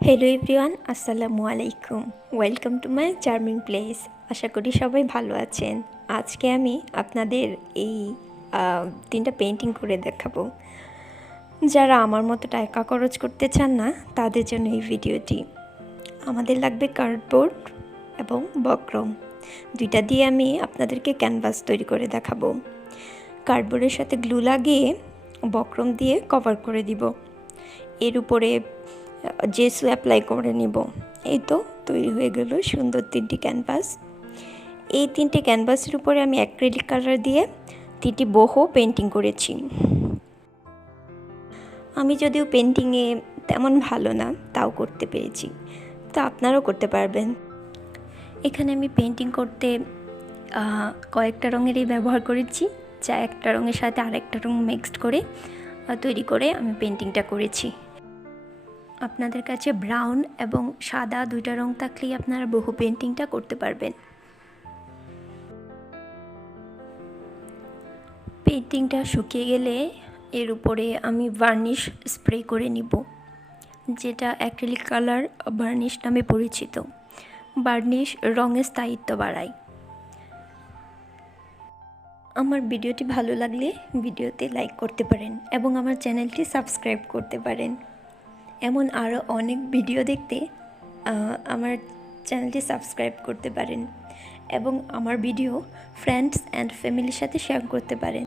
Hello everyone, আসসালামু আলাইকুম। Welcome to my charming place. আশা করি সবাই ভালো আছেন। আজকে আমি আপনাদের এই তিনটা পেন্টিং করে দেখাবো। যারা আমার মতো টাকা খরচ করতে চান না তাদের জন্য এই ভিডিওটি। আমাদের লাগবে কার্ডবোর্ড এবং বক্রম, দুইটা দিয়ে আমি আপনাদেরকে ক্যানভাস তৈরি করে দেখাবো। কার্ডবোর্ডের সাথে গ্লু লাগিয়ে বক্রম দিয়ে কভার করে দিব। এর উপরে জেসু অ্যাপ্লাই করে নিব। এই তো তৈরি হয়ে গেল সুন্দর তিনটি ক্যানভাস। এই তিনটি ক্যানভাসের উপরে আমি অ্যাক্রিলিক কালার দিয়ে তিনটি boho পেন্টিং করেছি। আমি যদিও পেন্টিংয়ে তেমন ভালো না, তাও করতে পেরেছি, তো আপনারাও করতে পারবেন। এখানে আমি পেন্টিং করতে কয়েকটা রঙেরই ব্যবহার করেছি, যা একটা রঙের সাথে আরেকটা রঙ মিক্সড করে তৈরি করে আমি পেন্টিংটা করেছি। আপনাদের কাছে ব্রাউন এবং সাদা দুইটা রং থাকলেই আপনারা বহু পেন্টিংটা করতে পারবেন। পেন্টিংটা শুকিয়ে গেলে এর উপরে আমি ভার্নিশ স্প্রে করে নিব, যেটা অ্যাক্রিলিক কালার ভার্নিশ নামে পরিচিত। ভার্নিশ রঙের স্থায়িত্ব বাড়ায়। আমার ভিডিওটি ভালো লাগলে ভিডিওতে লাইক করতে পারেন এবং আমার চ্যানেলটি সাবস্ক্রাইব করতে পারেন। এমন আরও অনেক ভিডিও দেখতে আমার চ্যানেলটি সাবস্ক্রাইব করতে পারেন এবং আমার ভিডিও ফ্রেন্ডস অ্যান্ড ফ্যামিলির সাথে শেয়ার করতে পারেন।